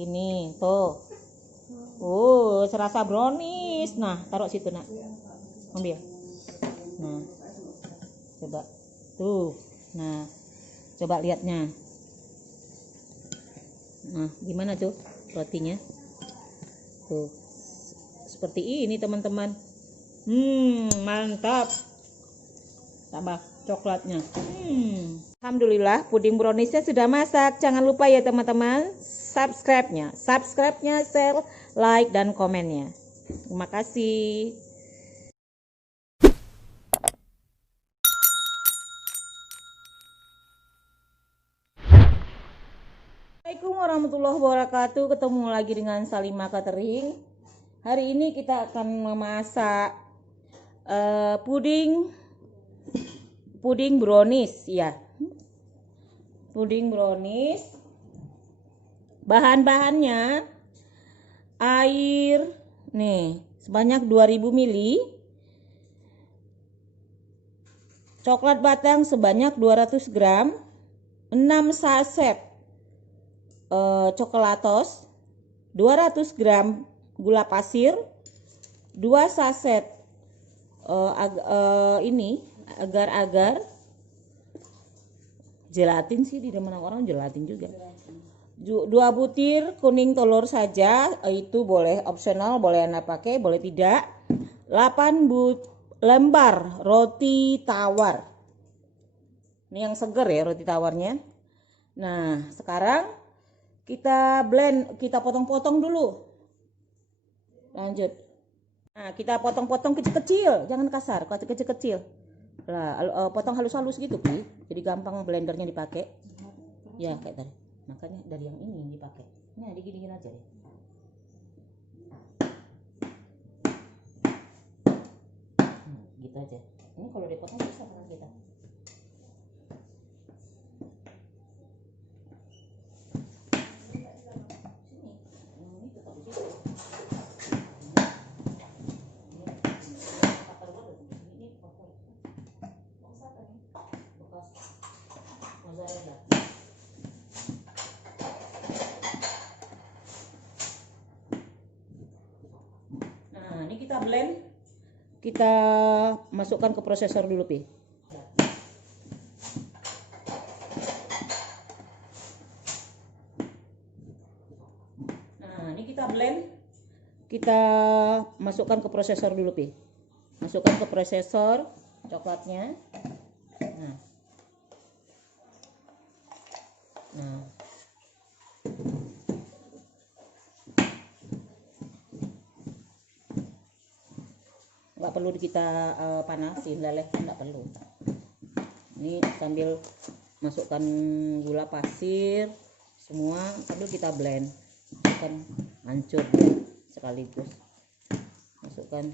Gini tuh. Serasa brownies. Nah, taruh situ nak. Ambil. Nah, coba tuh. Nah, coba lihatnya. Nah, gimana tuh rotinya? Tuh, seperti ini teman-teman. Mantap. Tambah coklatnya. Alhamdulillah, puding browniesnya sudah masak. Jangan lupa ya teman-teman, subscribe-nya, share, like, dan komennya. Terima kasih. Assalamualaikum warahmatullahi wabarakatuh. Ketemu lagi dengan Salima Catering. Hari ini kita akan memasak puding brownies ya. Puding brownies. Bahan-bahannya air nih sebanyak 2000 ml, coklat batang sebanyak 200 gram, 6 saset coklatos, 200 gram gula pasir, 2 saset agar-agar gelatin sih, di mana orang gelatin juga. 2 butir kuning telur saja, itu boleh opsional, boleh Anda pakai, boleh tidak. 8 lembar roti tawar. Ini yang seger ya roti tawarnya. Nah, sekarang kita blend, kita potong-potong dulu. Lanjut. Nah, kita potong-potong kecil-kecil, jangan kasar, kecil-kecil. Nah, potong halus-halus gitu, Pi. Jadi gampang blendernya dipakai. Ya, kayak tadi. Makanya dari yang ini yang dipakai. Nah, digini-gini aja deh. Gitu aja. Ini kalau dipotong bisa tangan kita. Nah, ini kita blend, kita masukkan ke prosesor dulu, Pi. Nah, ini kita blend, kita masukkan ke prosesor dulu, Pi. Masukkan ke prosesor coklatnya. Nah. Nggak perlu kita panasin, leleh nggak perlu. Ini sambil masukkan gula pasir semua, sambil kita blend, masukkan hancur sekaligus, masukkan,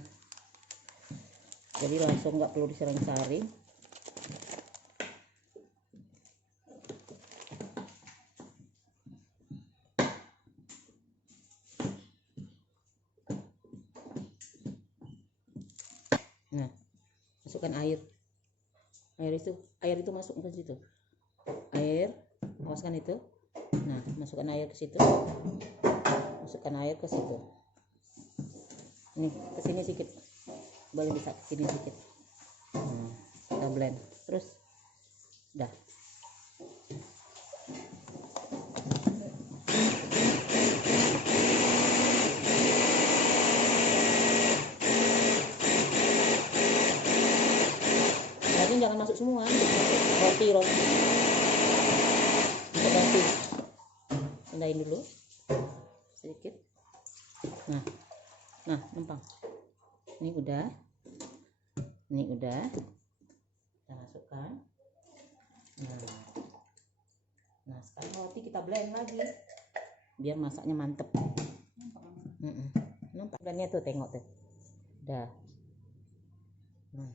jadi langsung nggak perlu disaring-saring. Nah, masukkan air itu masuk ke situ, air, awaskan itu. Nah, masukkan air ke situ, ini ke sini sedikit, boleh bisa ke sini sedikit. Nah, kita blend terus, dah. Jangan masuk semua roti rendahin dulu sedikit. Nah numpang, ini udah kita masukkan. Nah sekarang roti kita blend lagi biar masaknya mantep. Nampak blendnya tuh, tengok tuh, udah. Nah,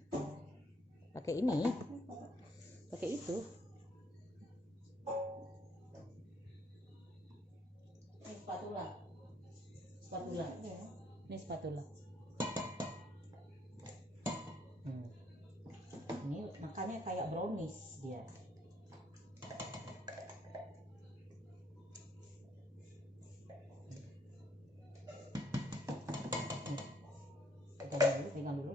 pakai ini, pakai itu. Ini spatula. Ini spatula. Ini makannya kayak brownies dia. pegang dulu.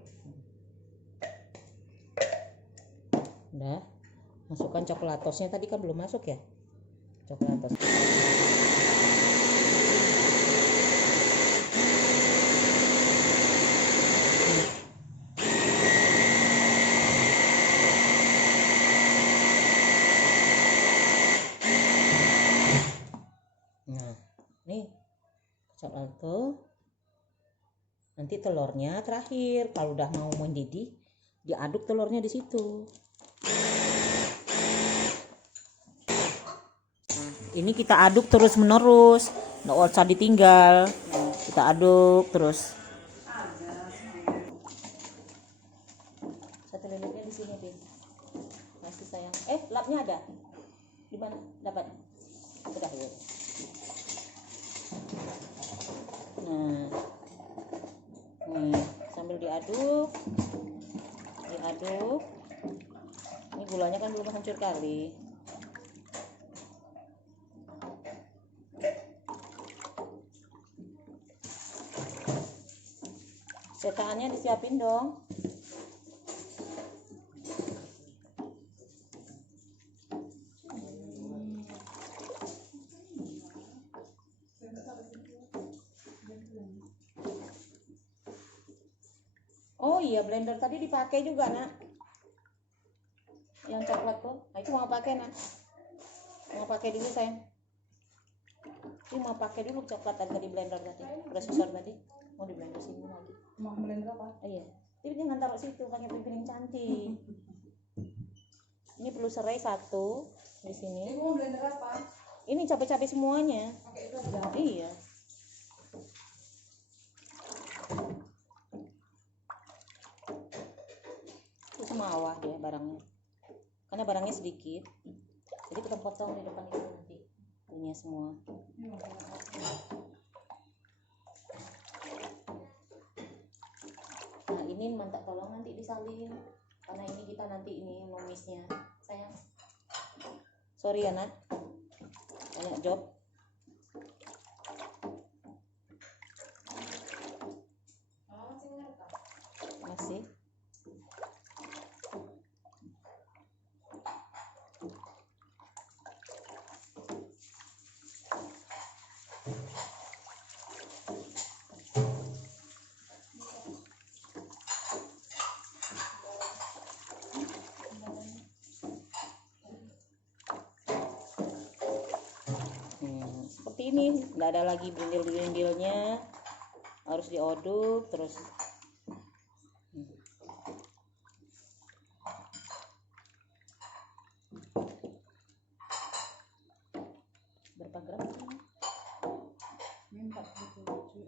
Udah, masukkan coklatosnya, tadi kan belum masuk ya, coklatos. Nah, nih coklato. Nanti telurnya terakhir, kalau udah mau mendidih, diaduk telurnya di situ. Nah, ini kita aduk terus menerus, nggak usah ditinggal. Kita aduk terus. Satu lilitnya di sini, Bin. Masih sayang. Lapnya ada? Di mana? Dapat? Udah ya. Nah, nih sambil diaduk. Ini gulanya kan belum hancur kali. Cetakannya disiapin dong. Oh iya, blender tadi dipakai juga, Nak. Yang coklat tuh. Nah, itu mau pakai, Nak. Mau pakai dulu, sayang. Ini mau pakai dulu coklat tadi blender tadi. Prosesor tadi. Mau di blender sini lagi. Mau blender apa? Iya. Tapi jangan taruh situ, pakai piring cantik. Ini perlu serai satu di sini. Ini mau blender apa? Ini cabai-cabai semuanya. Pakai itu aja. Iya. Itu semua dia barangnya. Karena barangnya sedikit. Jadi kita potong di depan itu nanti. Punya semua. Nah, ini mantap, tolong nanti disalin. Karena ini kita nanti ini numisnya. Sayang. Sorry ya, Nat. Banyak job. Masih. Seperti ini, nggak ada lagi berindil-berindilnya, harus diaduk terus. Berapa gram? Ini 47, 47,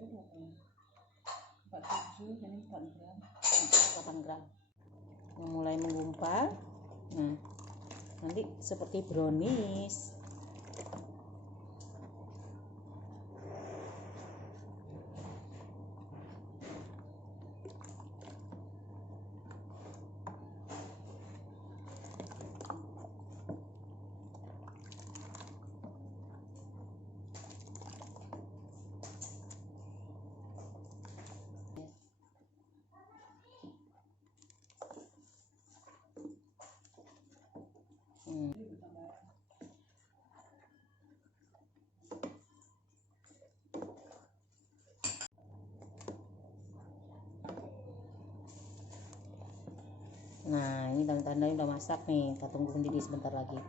ini 4 gram. 8 gram. Mulai menggumpal. Nah, nanti seperti brownies. Nah, ini tanda-tandanya udah masak nih. Kita tunggu mendidih sebentar lagi.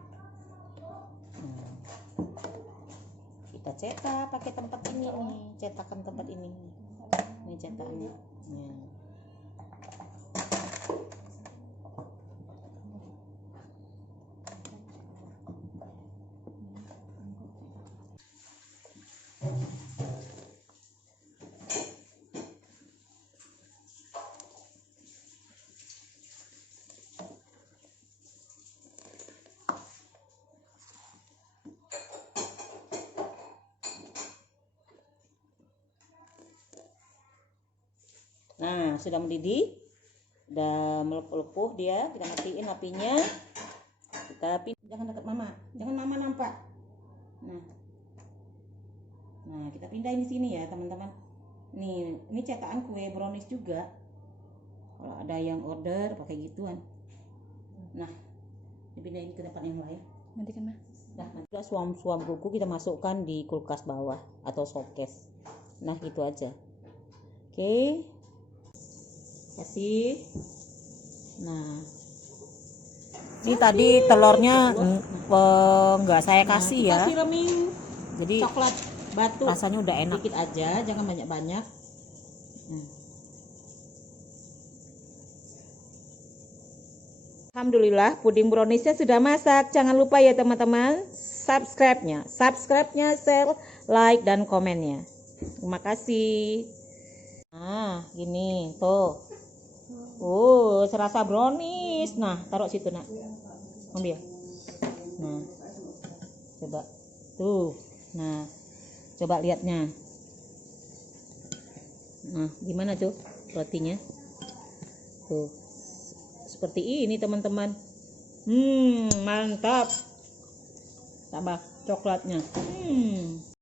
Kita cetak pakai tempat ini nih, cetakan tempat ini. Ini cetaknya. Nah, sudah mendidih, udah melepuh dia. Kita matiin apinya. Kita jangan dekat mama, jangan mama nampak. Nah, kita pindahin di sini ya teman-teman. Nih, ini cetakan kue brownies juga. Kalau ada yang order pakai gituan. Nah, dipindahin ke tempat yang lain. Nanti kan mah. Nah, nanti suam-suam kuku kita masukkan di kulkas bawah atau showcase. Nah, gitu aja. Oke. Kasih. Nah, ini tadi telurnya nggak saya kasih ya. Kita siramin Jadi coklat batu. rasanya udah enak. Dikit aja, jangan banyak-banyak. Alhamdulillah puding browniesnya sudah masak. Jangan lupa ya teman-teman, subscribe-nya, share, like dan komennya. Terima kasih. Nah, gini tuh. Serasa brownies. Nah, taruh situ nak. Ambil. Nah, coba tuh. Nah, coba lihatnya. Nah, gimana tuh rotinya? Tuh. Seperti ini teman-teman. Mantap. Tambah coklatnya.